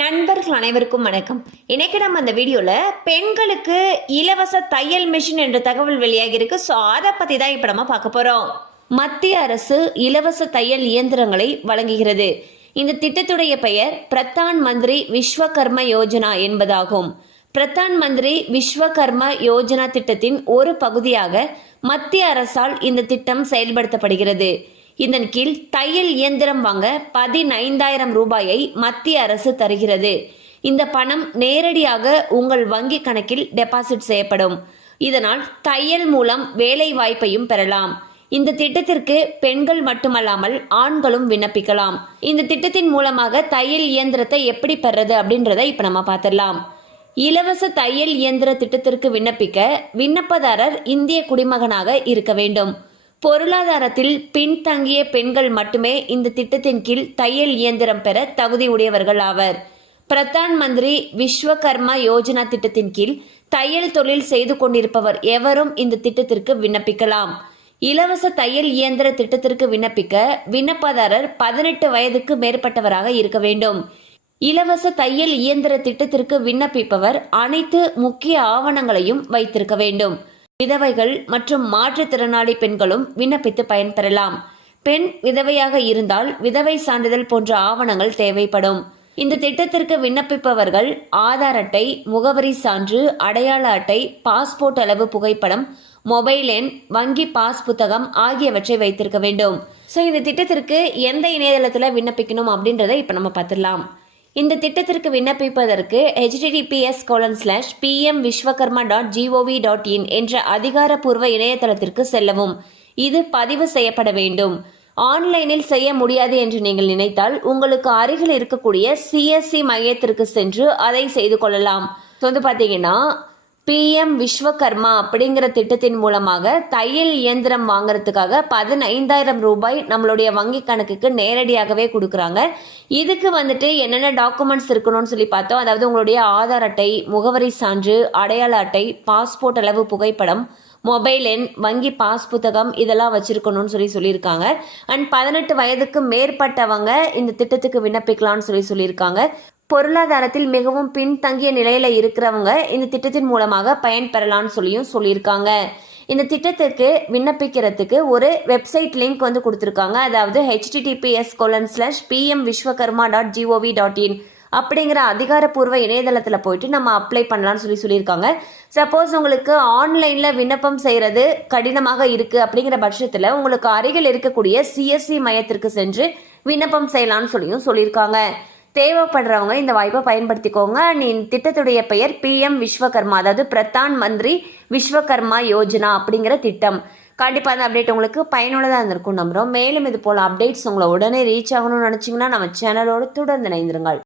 நண்பர்கள் அனைவருக்கும் வணக்கம். இன்னைக்கு நம்ம அந்த வீடியோவில் பெண்களுக்கு இலவச தையல் மிஷின் என்ற தகவல் வெளியாகி இருக்கு. ஸோ அதை பற்றி தான் இப்போ நம்ம பார்க்க போகிறோம் மத்திய அரசு இலவச தையல் இயந்திரங்களை வழங்குகிறது. இந்த திட்டத்துடைய பெயர் பிரதான் மந்திரி விஸ்வகர்ம யோஜனா என்பதாகும். பிரதான் மந்திரி விஸ்வகர்ம யோஜனா திட்டத்தின் ஒரு பகுதியாக மத்திய அரசால் இந்த திட்டம் செயல்படுத்தப்படுகிறது. இதன் கீழ் தையல் இயந்திரம் வாங்க பதினைந்தாயிரம் ரூபாயை மத்திய அரசு தருகிறது. இந்த பணம் நேரடியாக உங்கள் வங்கி கணக்கில் டெபாசிட் செய்யப்படும். இதனால் தையல் மூலம் வேலை வாய்ப்பையும் பெறலாம். இந்த திட்டத்திற்கு பெண்கள் மட்டுமல்லாமல் ஆண்களும் விண்ணப்பிக்கலாம். இந்த திட்டத்தின் மூலமாக தையல் இயந்திரத்தை எப்படி பெறது அப்படின்றத இப்ப நம்ம பார்த்துடலாம். இலவச தையல் இயந்திர திட்டத்திற்கு விண்ணப்பிக்க விண்ணப்பதாரர் இந்திய குடிமகனாக இருக்க வேண்டும். பொருளாதாரத்தில் பின்தங்கிய பெண்கள் மட்டுமே இந்த திட்டத்தின் கீழ் தையல் இயந்திரம் பெற தகுதி உடையவர்கள் ஆவர். பிரதான் மந்திரி விஸ்வகர்மா யோஜனா திட்டத்தின் கீழ் தையல் தொழில் செய்து கொண்டிருப்பவர் எவரும் இந்த திட்டத்திற்கு விண்ணப்பிக்கலாம். இலவச தையல் இயந்திர திட்டத்திற்கு விண்ணப்பிக்க விண்ணப்பதாரர் பதினெட்டு வயதுக்கு மேற்பட்டவராக இருக்க வேண்டும். இலவச தையல் இயந்திர திட்டத்திற்கு விண்ணப்பிப்பவர் அனைத்து முக்கிய ஆவணங்களையும் வைத்திருக்க வேண்டும். விதவைகள் மற்றும் மாற்றுத்திறனாளி பெண்களும் விண்ணப்பித்து பயன்பெறலாம் பெண் விதவையாக இருந்தால் விதவை சான்றிதழ் போன்ற ஆவணங்கள் தேவைப்படும். இந்த திட்டத்திற்கு விண்ணப்பிப்பவர்கள் ஆதார் அட்டை முகவரி சான்று அடையாள அட்டை பாஸ்போர்ட் அளவு புகைப்படம் மொபைல் எண் வங்கி பாஸ் புத்தகம் ஆகியவற்றை வைத்திருக்க வேண்டும். ஸோ இந்த திட்டத்திற்கு எந்த இணையதளத்தில் விண்ணப்பிக்கணும் அப்படின்றத இப்போ நம்ம பார்த்துடலாம். இந்த திட்டத்திற்கு விண்ணப்பிப்பதற்கு HTTPS colon slash PM Vishwakarma dot G O V dot in என்ற அதிகாரப்பூர்வ இணையதளத்திற்கு செல்லவும். இது பதிவு செய்யப்பட வேண்டும். ஆன்லைனில் செய்ய முடியாது என்று நீங்கள் நினைத்தால் உங்களுக்கு அருகில் இருக்கக்கூடிய சிஎஸ்சி மையத்திற்கு சென்று அதை செய்து கொள்ளலாம். வந்து பார்த்தீங்கன்னா பிஎம் விஸ்வகர்மா அப்படிங்கிற திட்டத்தின் மூலமாக தையல் இயந்திரம் வாங்குறதுக்காக பதினைந்தாயிரம் ரூபாய் நம்மளுடைய வங்கி கணக்குக்கு நேரடியாகவே கொடுக்குறாங்க. இதுக்கு வந்துட்டு என்னென்ன டாக்குமெண்ட்ஸ் இருக்கணும்னு சொல்லி பார்த்தோம். அதாவது உங்களுடைய ஆதார் அட்டை முகவரி சான்று அடையாள அட்டை பாஸ்போர்ட் அளவு புகைப்படம் மொபைல் எண் வங்கி பாஸ் புத்தகம் இதெல்லாம் வச்சிருக்கணும்னு சொல்லி சொல்லியிருக்காங்க. அண்ட் பதினெட்டு வயதுக்கு மேற்பட்டவங்க இந்த திட்டத்துக்கு விண்ணப்பிக்கலாம்னு சொல்லி சொல்லியிருக்காங்க. பொருளாதாரத்தில் மிகவும் பின்தங்கிய நிலையில இருக்கிறவங்க இந்த திட்டத்தின் மூலமாக பயன்பெறலாம்னு சொல்லியும் சொல்லியிருக்காங்க. இந்த திட்டத்துக்கு விண்ணப்பிக்கிறதுக்கு ஒரு வெப்சைட் லிங்க் வந்து கொடுத்துருக்காங்க. அதாவது HTTPS colon slash PM Vishwakarma dot G O V dot in அப்படிங்கிற அதிகாரப்பூர்வ இணையதளத்தில் போயிட்டு நம்ம அப்ளை பண்ணலாம்னு சொல்லி சொல்லியிருக்காங்க. சப்போஸ் உங்களுக்கு ஆன்லைனில் விண்ணப்பம் செய்கிறது கடினமாக இருக்குது அப்படிங்கிற பட்சத்தில் உங்களுக்கு அருகில் இருக்கக்கூடிய சிஎஸ்சி மையத்திற்கு சென்று விண்ணப்பம் செய்யலாம்னு சொல்லியும் சொல்லியிருக்காங்க. தேவைப்படுறவங்க இந்த வாய்ப்பை பயன்படுத்திக்கோங்க. அண்ட் இந்த திட்டத்துடைய பெயர் பிஎம் விஸ்வகர்மா அதாவது பிரதான் மந்திரி விஸ்வகர்மா யோஜனா அப்படிங்கிற திட்டம். கண்டிப்பாக அந்த அப்டேட் உங்களுக்கு பயனுள்ளதாக இருந்திருக்கும் நம்புகிறோம் மேலும் இது போல் அப்டேட்ஸ் உங்களை உடனே ரீச் ஆகணும்னு நினச்சிங்கன்னா நம்ம சேனலோடு தொடர்ந்து இணைந்திருங்கள்.